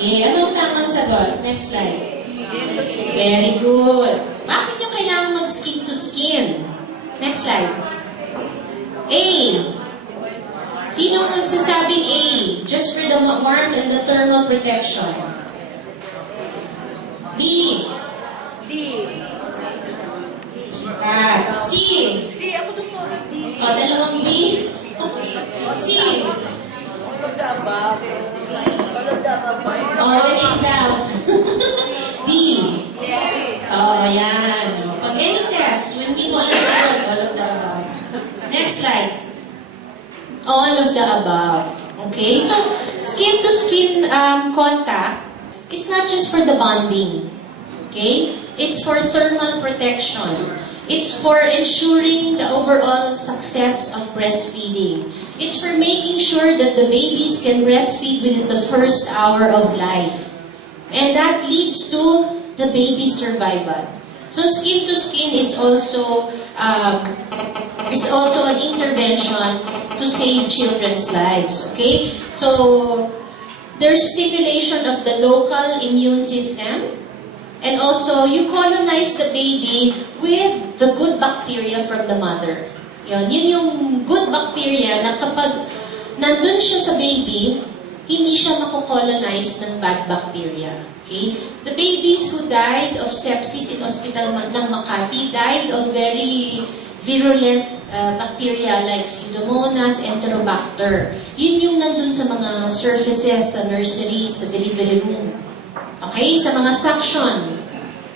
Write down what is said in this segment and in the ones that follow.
Okay, anong tamang sagot? Next slide. Very good. Bakit nyo kailangan mag-skin to skin? Next slide. A. Sino nagsasabing A? Just for the warmth and the thermal protection. B. D. C. D, ako doktora. D. O, dalawang B. C. All of the above. All of the above. Oh, in doubt. D. Oh, yan. Pag any test, when di mo alam sagot, all of the above. Next slide. All of the above. Okay? So, skin-to-skin contact is not just for the bonding. Okay? It's for thermal protection. It's for ensuring the overall success of breastfeeding. It's for making sure that the babies can breastfeed within the first hour of life. And that leads to the baby's survival. So skin-to-skin is also an intervention to save children's lives. Okay? So there's stimulation of the local immune system. And also, you colonize the baby with the good bacteria from the mother. Yun yung good bacteria na kapag nandun siya sa baby, hindi siya makocolonize ng bad bacteria. Okay? The babies who died of sepsis in hospital ng Makati died of very virulent bacteria like Pseudomonas, Enterobacter. Yun yung nandun sa mga surfaces, sa nurseries, sa delivery room. Okay? Sa mga suction,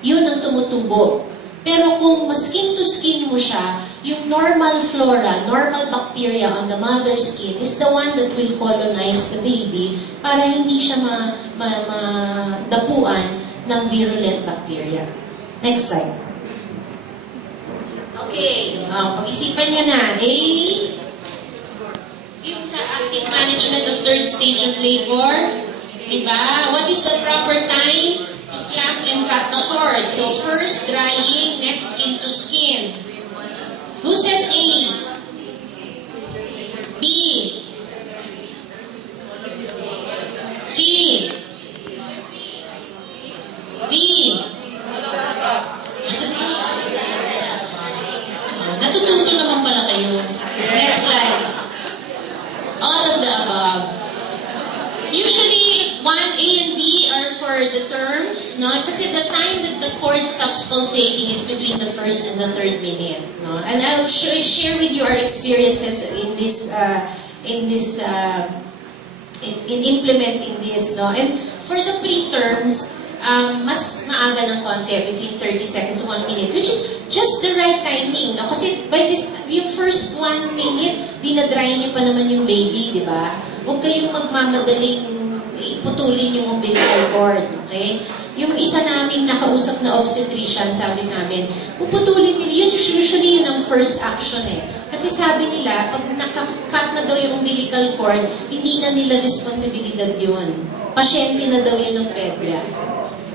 yun ang tumutubo. Pero kung skin-to-skin mo siya, yung normal flora, normal bacteria on the mother's skin is the one that will colonize the baby para hindi siya madapuan ng virulent bacteria. Next slide. Okay, pag-isipan nyo na. A, yung sa active management of third stage of labor, diba? What is the proper time to clamp and cut the cord? So first, drying, next skin to skin. Who says A? B? C? D? Natututo naman pala kayo. Next slide. All of the above. Usually, 1A and B are for the terms, no? Kasi the time that the cord stops pulsating is between the first and the third minute, no? And I'll share with you our experiences in implementing this, no? And for the pre-terms, mas maaga ng konti, between 30 seconds to 1 minute, which is just the right timing, no? Kasi by this, yung first 1 minute, dinadry niyo pa naman yung baby, di ba? Huwag kayong magmamadaling putulin yung umbilical cord, okay? Yung isa naming nakausap na obstetrician, sabi sa amin, puputulin nila, yun usually yun ang first action eh. Kasi sabi nila, pag nakakat na daw yung umbilical cord, hindi na nila responsibilidad yun. Pasyente na daw yun ng pedya.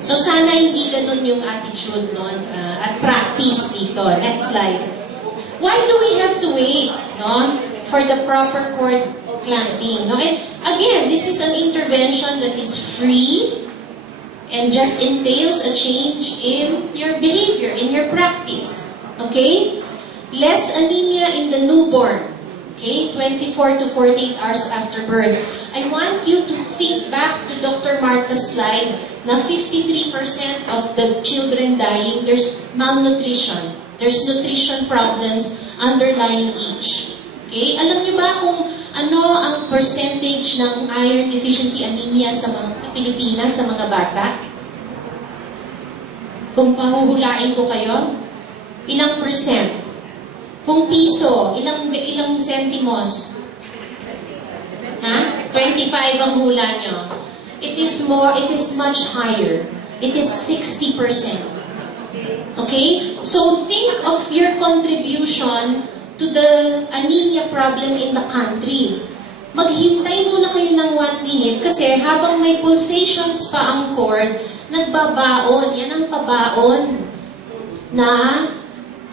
So sana hindi ganun yung attitude nun at practice dito. Next slide. Why do we have to wait, no, for the proper cord clamping? No? And again, this is an intervention that is free and just entails a change in your behavior, in your practice. Okay? Less anemia in the newborn. Okay? 24 to 48 hours after birth. I want you to think back to Dr. Martha's slide na 53% of the children dying, there's malnutrition. There's nutrition problems underlying each. Okay? Alam niyo ba kung ano ang percentage ng iron deficiency anemia sa Pilipinas sa mga bata? Kung pahuhulain ko kayo, ilang percent? Kung piso, ilang sentimos? Ha? 25 ang hula nyo. It is much higher. It is 60%. Okay? So think of your contribution to the anemia problem in the country. Maghintay muna kayo ng 1 minute kasi habang may pulsations pa ang cord, nagbabaon. Yan ang pabaon na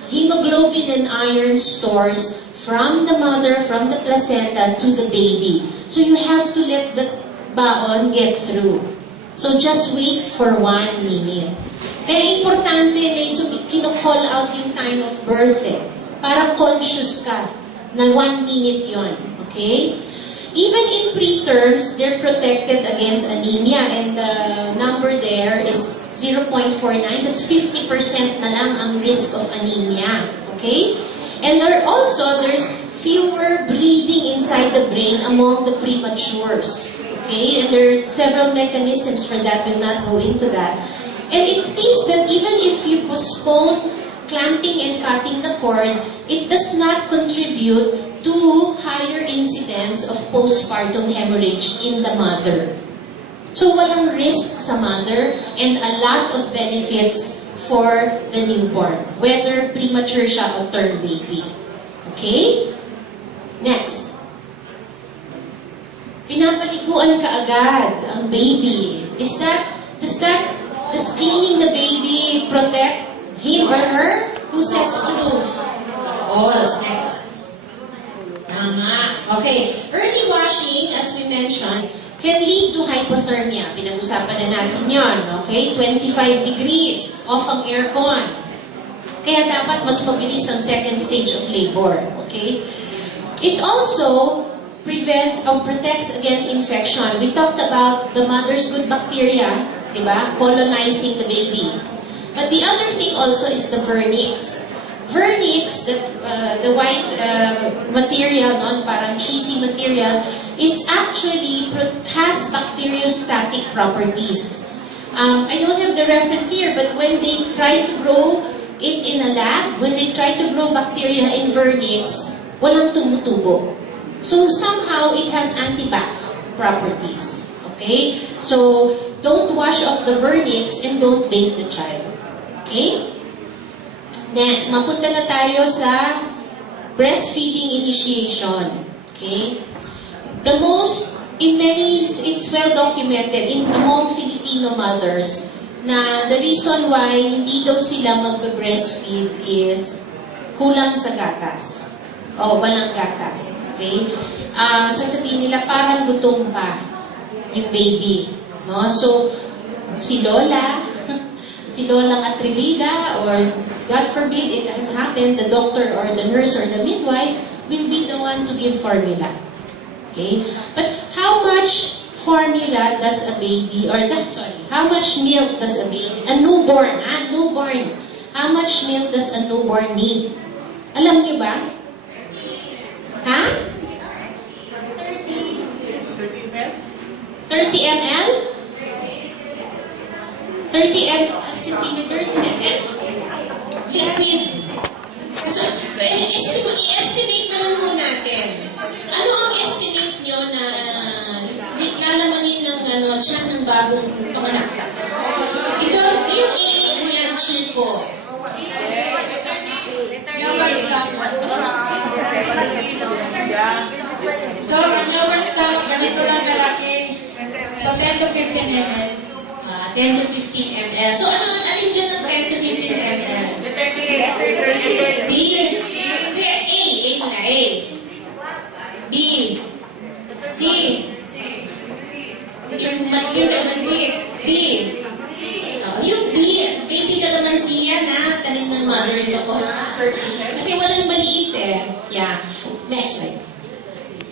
hemoglobin and iron stores from the mother, from the placenta to the baby. So you have to let the baon get through. So just wait for 1 minute. Kaya importante may kino-call out yung time of birth para conscious ka na 1 minute yon. Okay? Even in preterms, they're protected against anemia, and the number there is 0.49. That's 50% na lang ang risk of anemia. Okay? And there's fewer bleeding inside the brain among the prematures. Okay? And there are several mechanisms for that. We'll not go into that. And it seems that even if you postpone clamping and cutting the cord, it does not contribute to higher incidence of postpartum hemorrhage in the mother. So walang risk sa mother and a lot of benefits for the newborn, whether premature siya o term baby. Okay? Next. Pinapaliguan ka agad ang baby. Does cleaning the baby protect him or her? Who says true? Oh, that's next. Tama. Okay. Early washing, as we mentioned, can lead to hypothermia. Pinag-usapan na natin yon. Okay? 25 degrees. Off ang aircon. Kaya dapat mas mabilis ang second stage of labor. Okay? It also protects against infection. We talked about the mother's good bacteria, diba? Colonizing the baby. But the other thing also is the vernix. Vernix, the white material, parang cheesy material, is actually has bacteriostatic properties. I don't have the reference here, but when they try to grow it in a lab, when they try to grow bacteria in vernix, walang tumutubo. So somehow it has antibac properties. Okay? So don't wash off the vernix and don't bathe the child. Okay? Next, mapunta na tayo sa breastfeeding initiation. Okay? It's well documented among Filipino mothers na the reason why hindi daw sila magbe-breastfeed is kulang sa gatas. O walang gatas. Okay? Sasabihin nila parang gutom pa yung baby. No? So, si Lolang atribida, or God forbid it has happened, the doctor or the nurse or the midwife will be the one to give formula. Okay? But how much formula does a baby, how much milk does a baby, a newborn, how much milk does a newborn need? Alam niyo ba? Ha? 30 ml? 30 centimeters? Liquid. So, i-estimate na lang po natin. Ano ang estimate nyo na lalamanin ng tiyan ng bagong panganak? Ito, yung ano yan, chico. So, lower stomach, ganito lang kalaki. So, 10 to 15 ml. 10 to 15 ml. So, alin dyan ng 10 to 15 ml? D. A muna, A. B. C. Yung kalamansi. D. Yung D. Baby kalamansi yan, ha? Tanim ng mother-in-law ko. Kasi walang maliit Yeah. Next slide.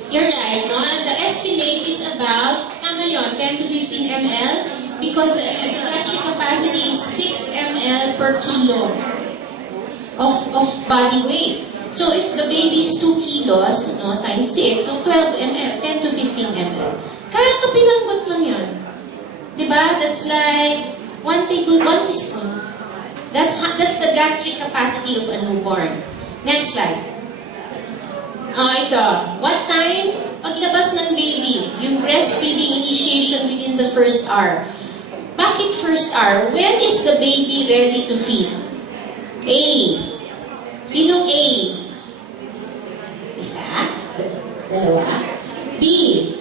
You're right, no? The estimate is about, tama yun, 10 to 15 ml because the gastric capacity is 6 ml per kilo of body weight. So if the baby is 2 kilos, no, times 6, so 12 ml, 10 to 15 ml. Kaya kapilanggot lang yun. Diba? That's like 1 teaspoon. That's the gastric capacity of a newborn. Next slide. Ito. What time? Paglabas ng baby, yung breastfeeding initiation within the first hour. Bakit first hour? When is the baby ready to feed? A. Sinong A? Isa? Dalawa? B.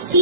C.